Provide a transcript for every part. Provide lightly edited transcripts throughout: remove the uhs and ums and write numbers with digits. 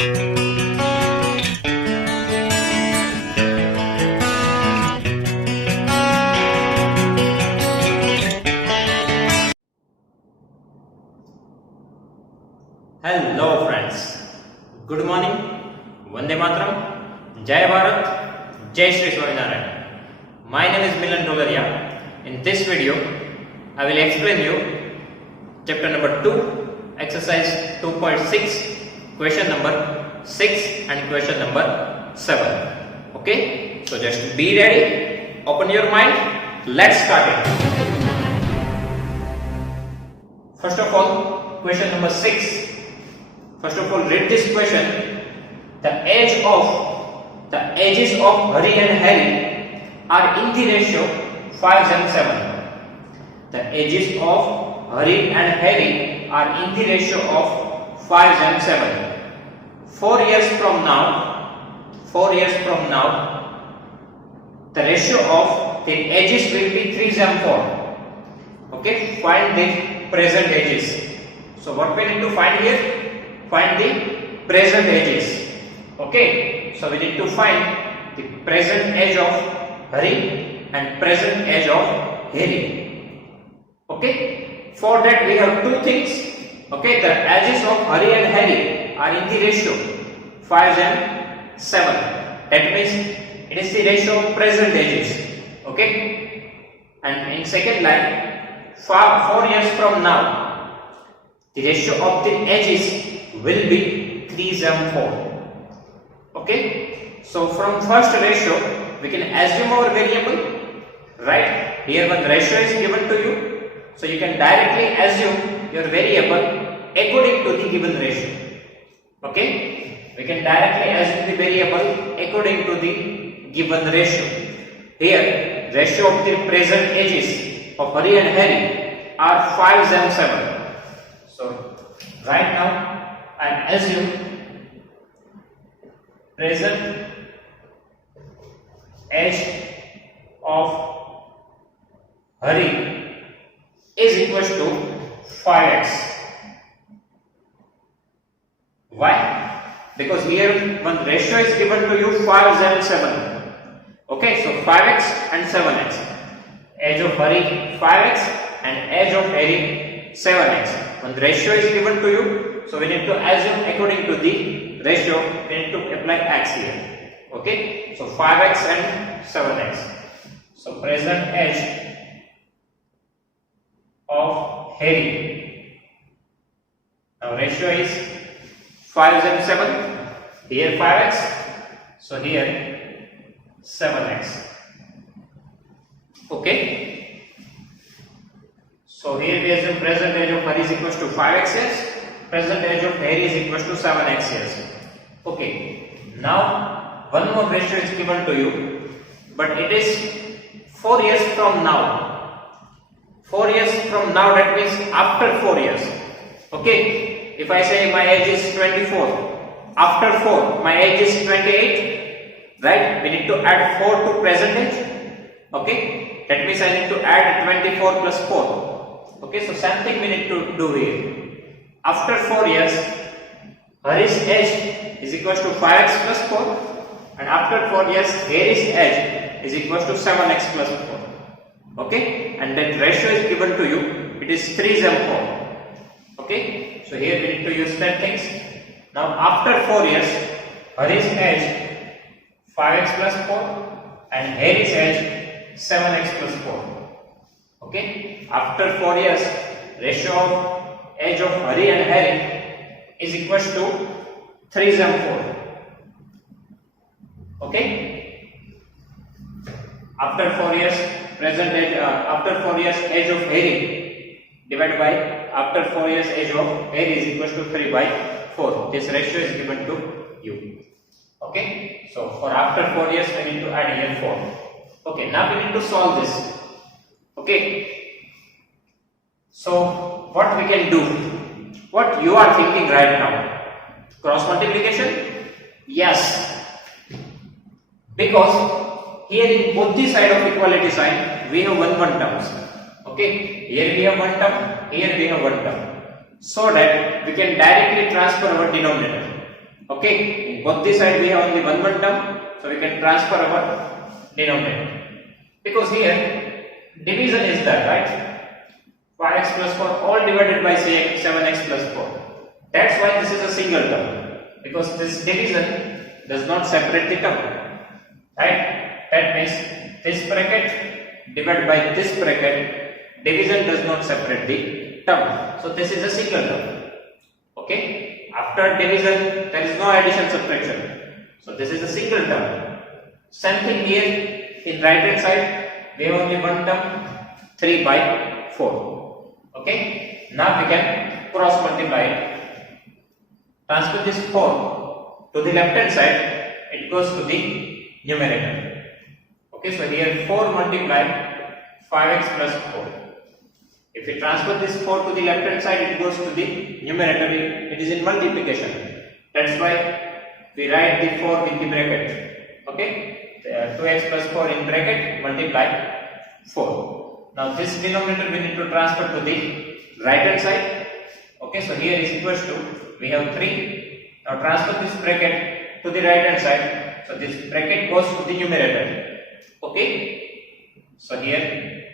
Hello friends, good morning, Vande Mataram, Jai Bharat, Jai Shri Swaminarayan. My name is Milan Dolaria. In this video, I will explain you chapter number 2, exercise 2.6, question number 6 and question number 7. Okay, so just be ready, open your mind, let's start it. First of all, question number 6. First of all, read this question. The ages of Hari and Harry are in the ratio 5 and 7. The ages of Hari and Harry are in the ratio of 5 and 7. 4 years from now, the ratio of the ages will be 3 and 4. Okay, find the present ages. So what we need to find here? Find the present ages. Okay, so we need to find the present age of Hari and present age of Harry. Okay, for that we have two things. Okay, the ages of Hari and Harry are in the ratio 5 and 7. That means it is the ratio of present ages. Okay, and in second line, 4 years from now, the ratio of the ages will be 3 and 4. Okay, so from first ratio we can assume our variable, right? Here one ratio is given to you, so you can directly assume your variable according to the given ratio. Okay, we can directly assume the variable according to the given ratio. Here ratio of the present ages of Hari and Harry are 5 and 7. So right now I assume present age of Hari is equal to 5x. Why? Because here one ratio is given to you 5 and 7. Okay, so 5x and 7x. Age of Hari 5x and age of Harry 7x. One ratio is given to you. So we need to assume according to the ratio, we need to apply x here. Okay, so 5x and 7x. So present age of Harry. Now ratio is 5 and 7. Here 5x. So here 7x. Okay. So here we assume present age of Hari is equal to 5x years. Present age of Harry is equal to 7x years. Okay, now one more ratio is given to you, but it is 4 years from now. 4 years from now, that means after 4 years. Okay, if I say my age is 24, after 4 my age is 28, right? We need to add 4 to present age. Okay, that means I need to add 24 plus 4. Okay, so same thing we need to do here. After 4 years, Hari's age is equal to 5x plus 4, and after 4 years, Harry's age is equal to 7x plus 4. Okay, and that ratio is given to you. It is 3 and 4. Okay, so here we need to use that things. Now after 4 years, Hari's age 5x plus 4 and Harry's age 7x plus 4. Okay, after 4 years, ratio of age of Hari and Harry is equal to 3 and 4. Okay. After 4 years, present age. After 4 years, age of Harry divided by after 4 years, age of Harry is equal to 3 by 4. This ratio is given to you. Okay. So for after 4 years, we need to add here 4. Okay. Now we need to solve this. Okay. So what we can do, what you are thinking right now, cross multiplication? Yes, because here in both the side of equality sign we have one terms. Okay, here we have one term, here we have one term, so that we can directly transfer our denominator. Okay, in both the side we have only one term, so we can transfer our denominator. Because here division is there, right? 5x plus 4 all divided by say 7x plus 4. That's why this is a single term, because this division does not separate the term, right? That means this bracket divided by this bracket, division does not separate the term. So this is a single term. Okay, after division there is no addition subtraction, so this is a single term. Same thing here in right hand side, we have only one term, 3 by 4. Okay, now we can cross multiply it. Transfer this 4 to the left hand side, it goes to the numerator. Okay, so here 4 multiply 5x plus 4. If we transfer this 4 to the left hand side, it goes to the numerator, it is in multiplication. That's why we write the 4 with the bracket. Okay, 2x plus 4 in bracket, multiply 4. Now this denominator we need to transfer to the right hand side. Okay, so here is equals to, we have 3. Now transfer this bracket to the right hand side. So this bracket goes to the numerator. Okay, so here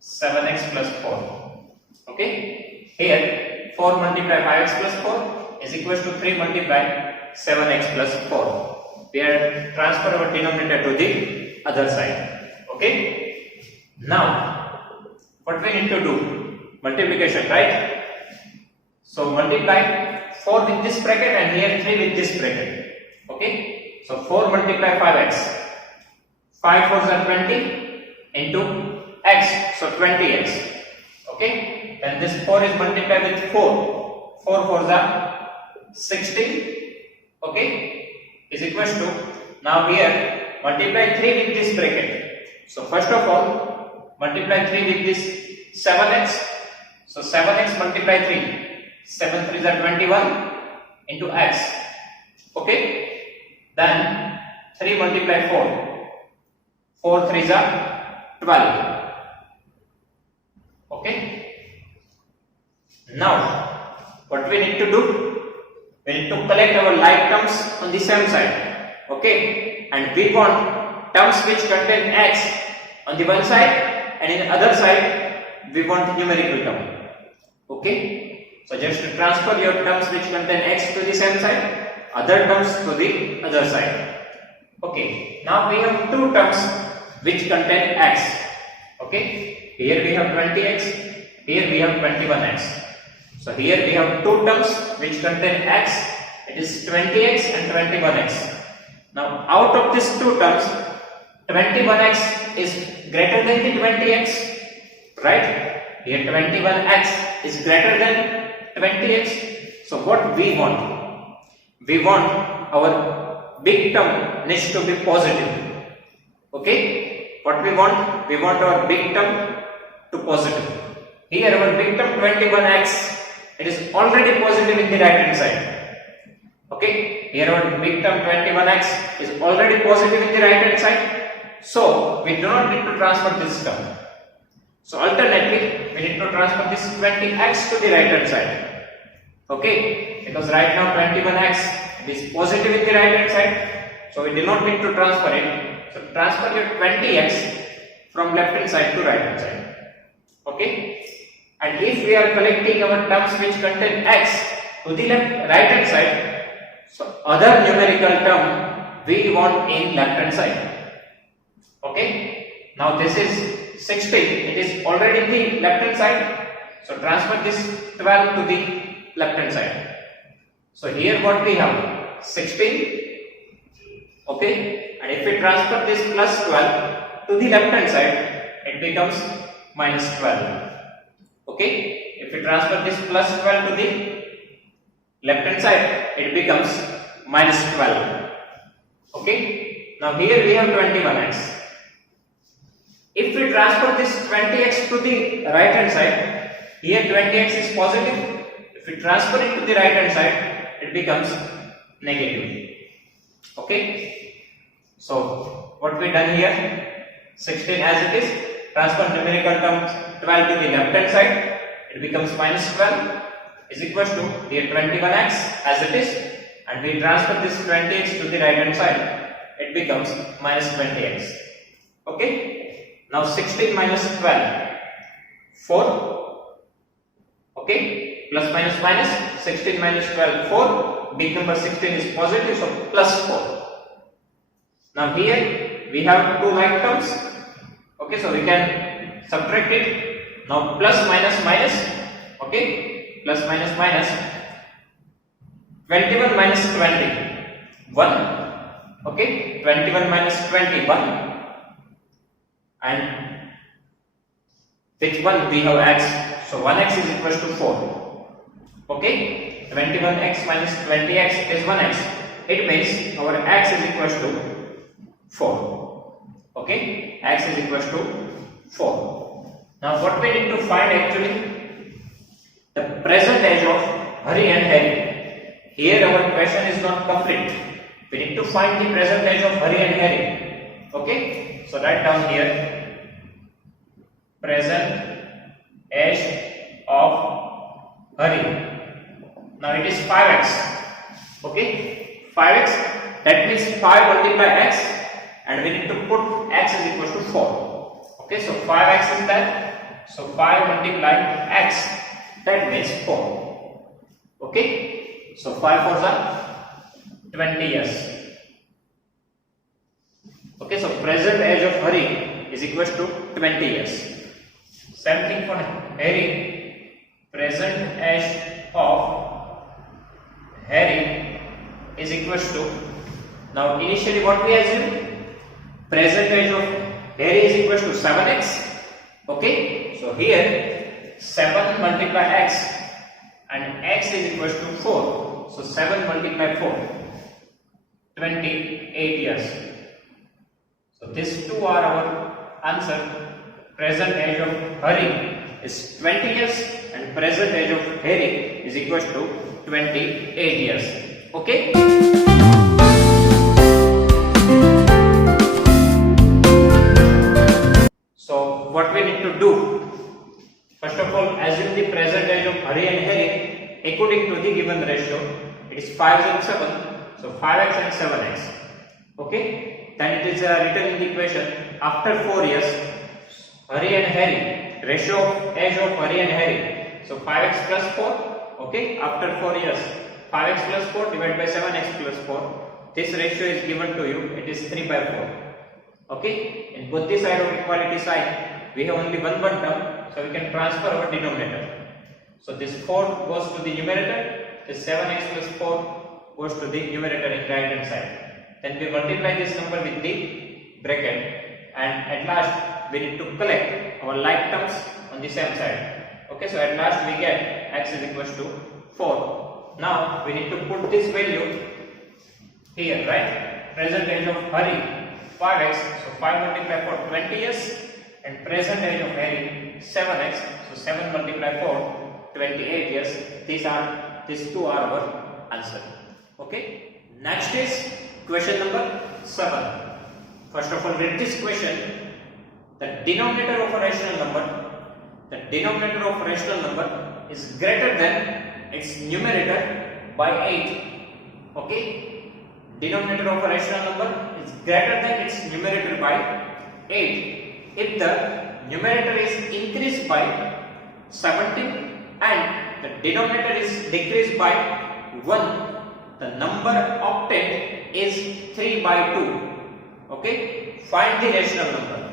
7x plus 4. Okay, here 4 multiply 5x plus 4 is equals to 3 multiply 7x plus 4. We are transfer our denominator to the other side. Okay, now what we need to do? Multiplication, right? So multiply 4 with this bracket and here 3 with this bracket. Okay, so 4 multiply 5x. 5 4s are 20 into x, so 20x. Okay, and this 4 is multiplied with 4. 4 4s are 16. Okay, is equals to, now here multiply 3 with this bracket. So first of all multiply 3 with this 7x. So 7x multiply 3. 7 3s are 21 into x. Okay, then 3 multiply 4. 4 3s are 12. Okay, now what we need to do? We need to collect our like terms on the same side. Okay, and we want terms which contain x on the one side, and in the other side we want numerical term. Okay, so just transfer your terms which contain x to the same side, other terms to the other side. Okay, now we have two terms which contain x. Okay, here we have 20x, here we have 21x. So here we have two terms which contain x, it is 20x and 21x. Now out of these two terms, 21x is greater than the 20x, right? Here 21x is greater than 20x. So what we want? We want our big term needs to be positive. Okay, what we want? We want our big term to positive. Here our big term 21x, it is already positive in the right hand side. Okay, here our big term 21x is already positive in the right hand side. So we do not need to transfer this term. So alternately, we need to transfer this 20x to the right hand side. Okay, because right now 21x is positive in the right hand side, so we do not need to transfer it. So transfer your 20x from left hand side to right hand side. Okay, and if we are collecting our terms which contain x to the right hand side, so other numerical term we want in left hand side. Okay, now this is 16, it is already in the left hand side, so transfer this 12 to the left hand side. So here what we have? 16. Okay, and if we transfer this plus 12 to the left hand side, it becomes minus 12. Okay, if we transfer this plus 12 to the left hand side, it becomes minus 12. Okay, now here we have 21x. If we transfer this 20x to the right hand side, here 20x is positive. If we transfer it to the right hand side, it becomes negative. Okay, so what we done here? 16 as it is, transfer numerical term 12 to the left hand side, it becomes minus 12 is equals to here 21x as it is, and we transfer this 20x to the right hand side, it becomes minus 20x. Okay. Now 16 minus 12, 4. Okay. Plus minus minus, 16 minus 12, 4. Big number 16 is positive, so plus 4. Now here we have two like terms. Okay, so we can subtract it. Now plus minus minus. Okay, plus minus minus. 21 minus 20, 1. Okay, 21 minus 20, 1. And with 1 we have x, so 1x is equal to 4. Okay, 21x minus 20x is 1x. It means our x is equal to 4. Okay, x is equal to 4. Now what we need to find actually? The present age of Hari and Harry. Here our question is not complete. We need to find the present age of Hari and Harry. Okay, so write down here present age of Hari. Now it is 5x. Okay, 5x, that means 5 multiply x, and we need to put x is equal to 4. Okay, so 5x is there, so 5 multiply x, that means 4. Okay, so 5 for the 20 years. Okay, so present age of Hari is equal to 20 years. Same thing for Harry. Present age of Harry is equal to, now initially what we assume, present age of Harry is equal to 7x. Okay, so here 7 multiply x, and x is equal to 4. So 7 multiply 4, 28 years. So these two are our answer. Present age of Hari is 20 years and present age of Harry is equal to 28 years. Okay. So what we need to do? First of all, assume the present age of Hari and Harry according to the given ratio. It is 5 and 7. So 5x and 7x. Okay. Then it is written in the equation after 4 years. Hari and Harry, ratio of age of Hari and Harry. So 5x plus 4. Okay, after 4 years, 5x plus 4 divided by 7x plus 4. This ratio is given to you. It is 3 by 4. Okay, in both the side of equality sign, we have only one term, so we can transfer our denominator. So this 4 goes to the numerator. This 7x plus 4 goes to the numerator in right hand side. Then we multiply this number with the bracket, and at last we need to collect our like terms on the same side. Okay, so at last we get x is equal to 4. Now we need to put this value here, right? Present age of Hari 5x, so 5 multiply 4, 20 years, and present age of Harry 7x, so 7 multiply 4, 28 years. These two are our answer. Okay. Next is question number 7. First of all, read this question. The denominator of a rational number is greater than its numerator by 8. Okay, denominator of a rational number is greater than its numerator by 8 if the numerator is increased by 17 and the denominator is decreased by 1. The number obtained is 3 by 2. Okay, find the rational number.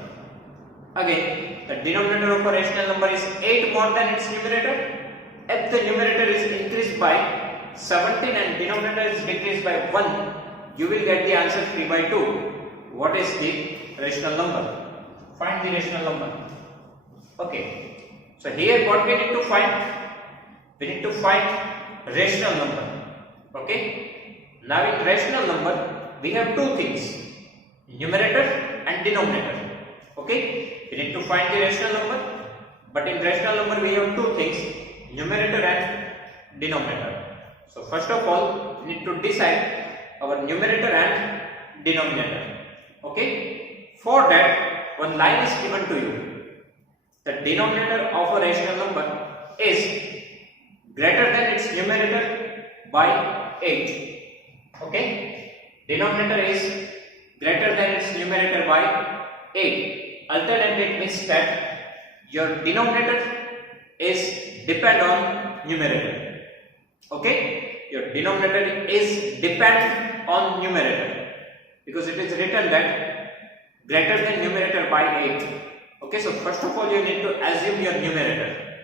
Again, the denominator of a rational number is 8 more than its numerator. If the numerator is increased by 17 and denominator is decreased by 1, you will get the answer 3 by 2. What is the rational number? Find the rational number. Okay, so here what we need to find? We need to find rational number. Okay, now in rational number we have two things, numerator and denominator. Okay, we need to find the rational number, but in rational number we have two things, numerator and denominator. So first of all, we need to decide our numerator and denominator. Okay, for that one line is given to you. The denominator of a rational number is greater than its numerator by 8. Okay, denominator is greater than its numerator by 8. Alternately, it means that your denominator is depend on numerator. Okay, your denominator is depend on numerator because it is written that greater than numerator by 8. Okay, so first of all you need to assume your numerator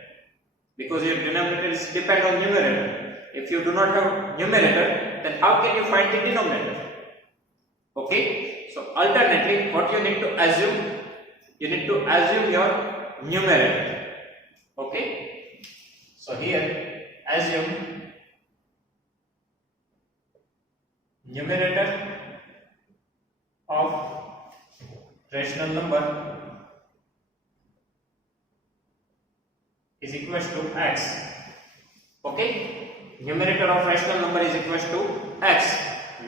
because your denominator is depend on numerator. If you do not have numerator, then how can you find the denominator? Okay, so alternately, what you need to assume? You need to assume your numerator. Okay, so here assume numerator of rational number is equals to x. Okay, numerator of rational number is equals to x.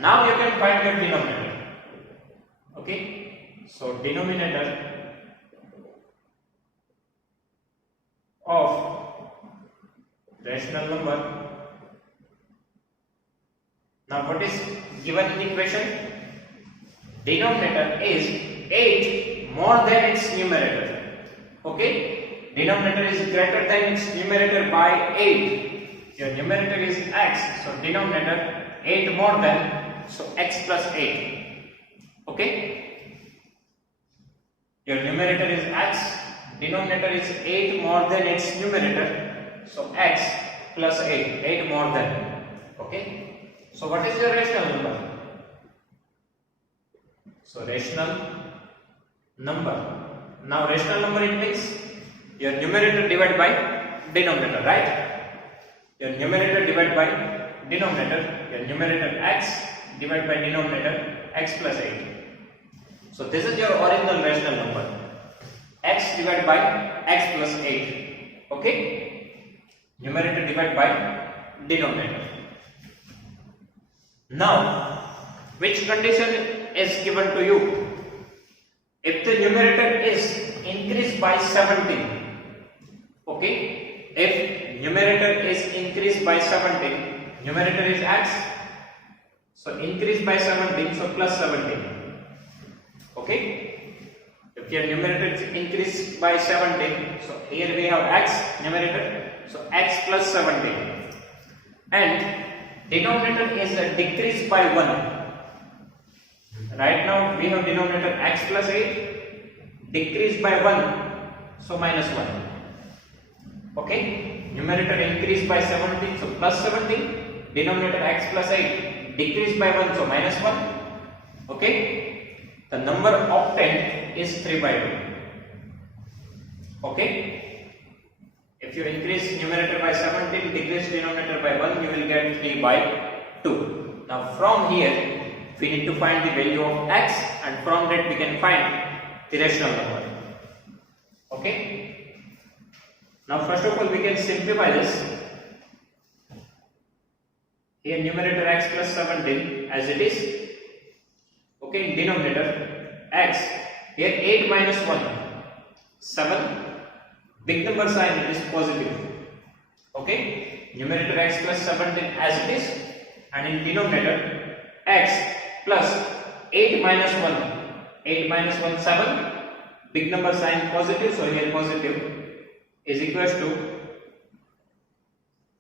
Now you can find your denominator. Okay, so denominator of rational number. Now what is given in the equation? Denominator is 8 more than its numerator. Okay, denominator is greater than its numerator by 8. Your numerator is x, so denominator 8 more than, so x plus 8. Okay, your numerator is x, denominator is 8 more than its numerator, so x plus 8, 8 more than. Okay, so what is your rational number? So rational number. Now rational number, it means your numerator divided by denominator, right? Your numerator divided by denominator, your numerator x divided by denominator x plus 8. So this is your original rational number, x divided by x plus 8. Okay, numerator divided by denominator. Now, which condition is given to you? If the numerator is increased by 17, okay, if numerator is increased by 17, numerator is x, so increased by 17, so plus 17. Okay, if your numerator is increased by 17, so here we have x numerator, so x plus 17, and denominator is decreased by 1. Right now we have denominator x plus 8 decreased by 1, so minus 1. Okay, numerator increased by 17, so plus 17, denominator x plus 8 decreased by 1, so minus 1. Okay, the number obtained is 3 by 2. Okay, if you increase numerator by 17, decrease denominator by 1, you will get 3 by 2. Now from here we need to find the value of x, and from that we can find the rational number. Okay, now first of all we can simplify this. Here numerator x plus 17 as it is. Okay, in denominator x, here 8 minus 1, 7, big number sign, it is positive. Okay, numerator x plus 17 as it is, and in denominator x plus 8 minus 1, 8 minus 1, 7, big number sign positive, so here positive is equals to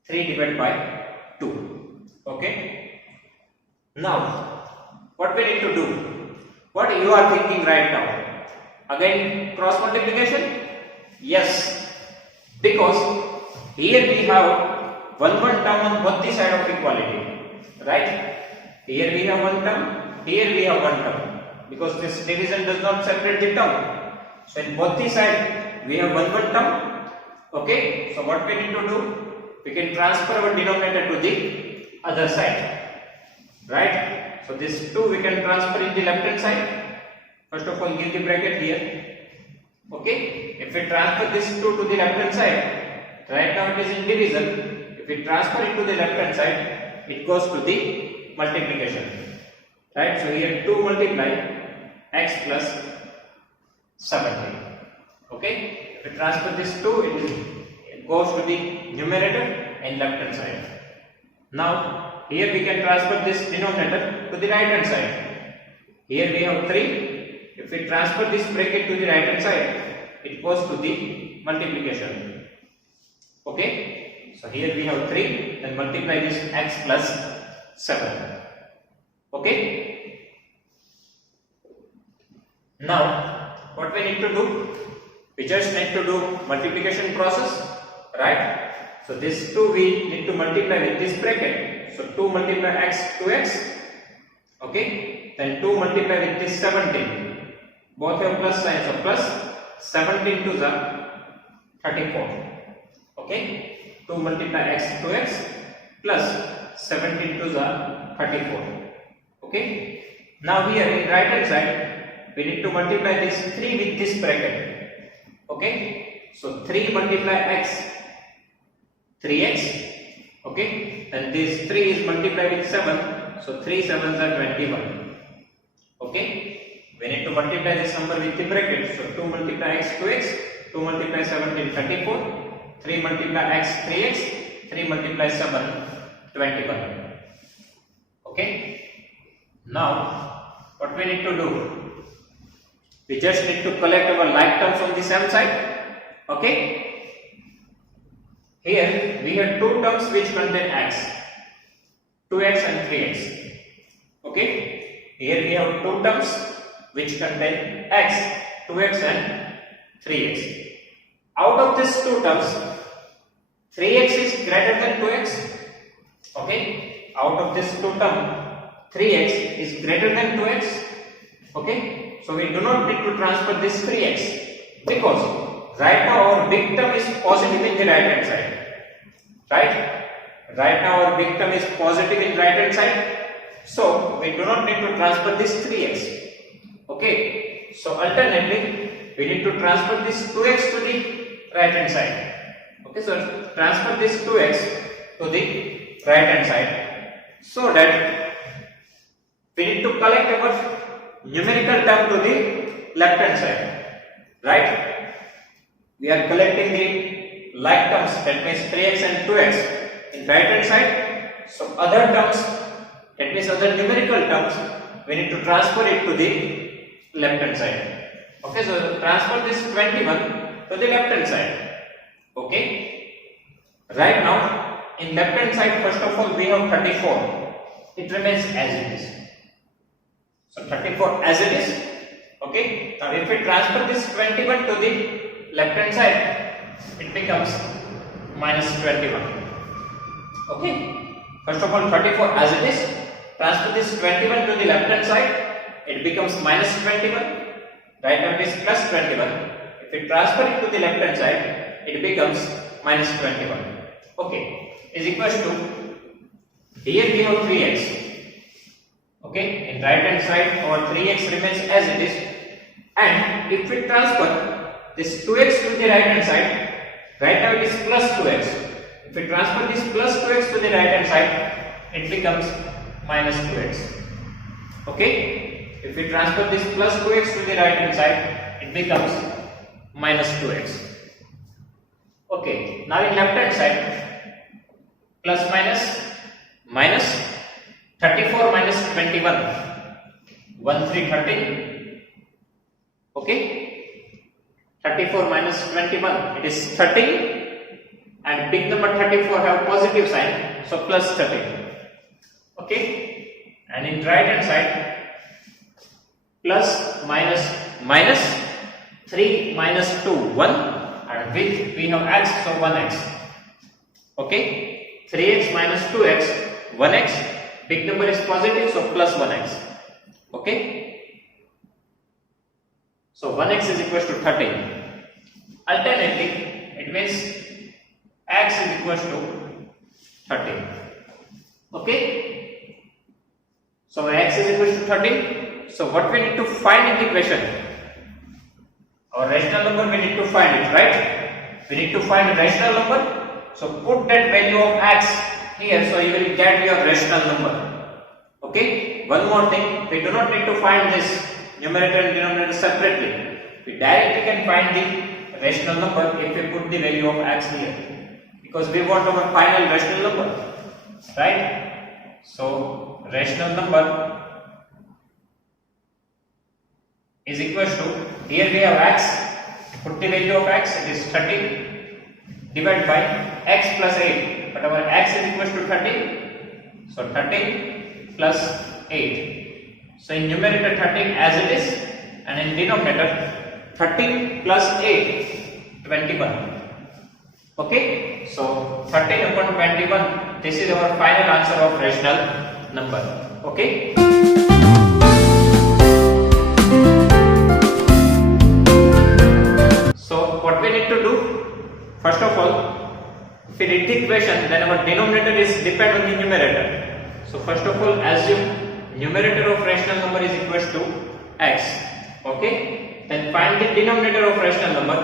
3 divided by 2. Okay, now what we need to do? What you are thinking right now? Again cross multiplication? Yes, because here we have one term on both the side of equality, right? Here we have one term, here we have one term, because this division does not separate the term. So in both the side we have one term. Okay, so what we need to do? We can transfer our denominator to the other side, right? So this 2 we can transfer in the left hand side. First of all, give the bracket here. Okay, if we transfer this 2 to the left hand side, right now it is in division. If we transfer it to the left hand side, it goes to the multiplication, right? So here 2 multiply x plus 17. Okay, if we transfer this 2, it goes to the numerator and left hand side. Now here we can transfer this denominator to the right hand side. Here we have 3. If we transfer this bracket to the right hand side, it goes to the multiplication. Okay, so here we have 3, then multiply this x plus 7. Okay, now what we need to do? We just need to do multiplication process, right? So this 2 we need to multiply with this bracket. So 2 multiply x, 2x. Okay, then 2 multiply with this 17. Both have plus signs, so plus 17 to the 34. Okay, 2 multiply x, 2x plus 17 to the 34. Okay, now here in right hand side we need to multiply this 3 with this bracket. Okay, so 3 multiply x, 3x. Okay, and this 3 is multiplied with 7, so 3 7s are 21. Okay, we need to multiply this number with the bracket. So 2 multiply x, 2x, 2 multiply 17, 34, 3 multiply x, 3x, 3 multiply 7, 21. Okay, now what we need to do? We just need to collect our like terms on the same side. Okay, here we have two terms which contain x, 2x and 3x. Okay, here we have two terms which contain x, 2x and 3x. Out of these two terms, 3x is greater than 2x. Okay, out of this two terms, 3x is greater than 2x. Okay, so we do not need to transfer this 3x because right now our big term is positive in the right hand side. Right now our big term is positive in right hand side, so we do not need to transfer this 3x. Okay, so alternately we need to transfer this 2x to the right hand side. Okay, so transfer this 2x to the right hand side so that we need to collect our numerical term to the left hand side. Right, we are collecting the like terms, that means 3x and 2x in right hand side. So other terms, that means other numerical terms, we need to transfer it to the left hand side. Okay, so transfer this 21 to the left hand side. Okay, right now in left hand side, first of all we have 34. It remains as it is. So 34 as it is. Okay, now if we transfer this 21 to the left hand side, it becomes minus 21. Okay, first of all 34 as it is, transfer this 21 to the left hand side, it becomes minus 21. Right now it is plus 21. If we transfer it to the left hand side, it becomes minus 21. Okay, is equals to, here we have 3x. Okay, in right hand side our 3x remains as it is, and if we transfer this 2x to the right hand side, right now it is plus 2x. If we transfer this plus 2x to the right hand side, it becomes minus 2x. Okay, if we transfer this plus 2x to the right hand side, it becomes minus 2x. Okay, now in left hand side, plus minus, minus 34 minus 21, 1 3 30. Okay, 34 minus 21, it is 30, and big number 34 have positive sign, so plus 30. Okay, and in right hand side, plus minus minus 3 minus 2 1, and with we have x, so 1x. Okay, 3x minus 2x, 1x. Big number is positive, so plus 1x. Okay, so 1x is equal to 13. Alternately, it means x is equal to 13. Okay, so x is equal to 13. So what we need to find in the equation? Our rational number we need to find it, right? We need to find a rational number. So put that value of x here, so you will get your rational number. Okay, one more thing, we do not need to find this numerator and denominator separately. We directly can find the rational number if we put the value of x here, because we want our final rational number, right? So rational number is equal to, here we have x, put the value of x, it is 30 divided by x plus 8, but our x is equal to 30, so 30 plus 8. So in numerator 13 as it is, and in denominator 13 plus 8, 21. Okay, so 13 upon 21, this is our final answer of rational number. Okay. So what we need to do, first of all, if we read the equation, then our denominator is depend on the numerator. So first of all, assume numerator of rational number is equal to x. Okay, then find the denominator of rational number.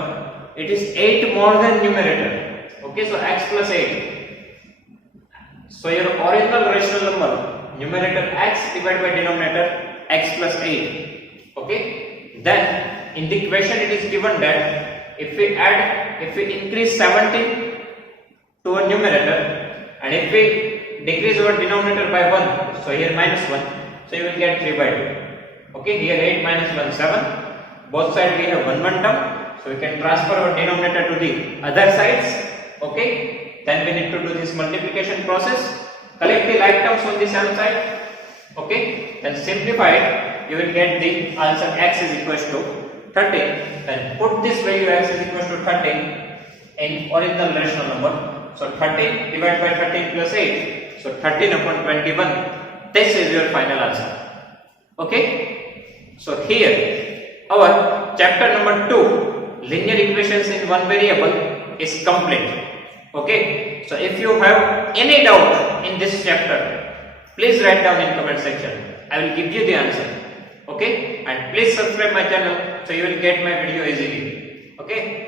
It is 8 more than numerator. Okay, so x plus 8. So your original rational number, numerator x divided by denominator x plus 8. Okay, then in the equation it is given that if we increase 17 to a numerator, and if we decrease our denominator by 1, so here minus 1, so you will get 3 by 2. Okay, here 8 minus 1, 7. Both sides we have 1 term. So we can transfer our denominator to the other sides. Okay, then we need to do this multiplication process. Collect the like terms on the same side. Okay, then simplify it. You will get the answer x is equal to 30. Then put this value x is equal to 30 in original rational number. So 30 divided by 13 plus 8. So 13 upon 21. This is your final answer. Okay. So here our chapter number 2. Linear equations in one variable is complete. Okay, so if you have any doubt in this chapter, please write down in comment section. I will give you the answer. Okay, and please subscribe my channel so you will get my video easily. Okay.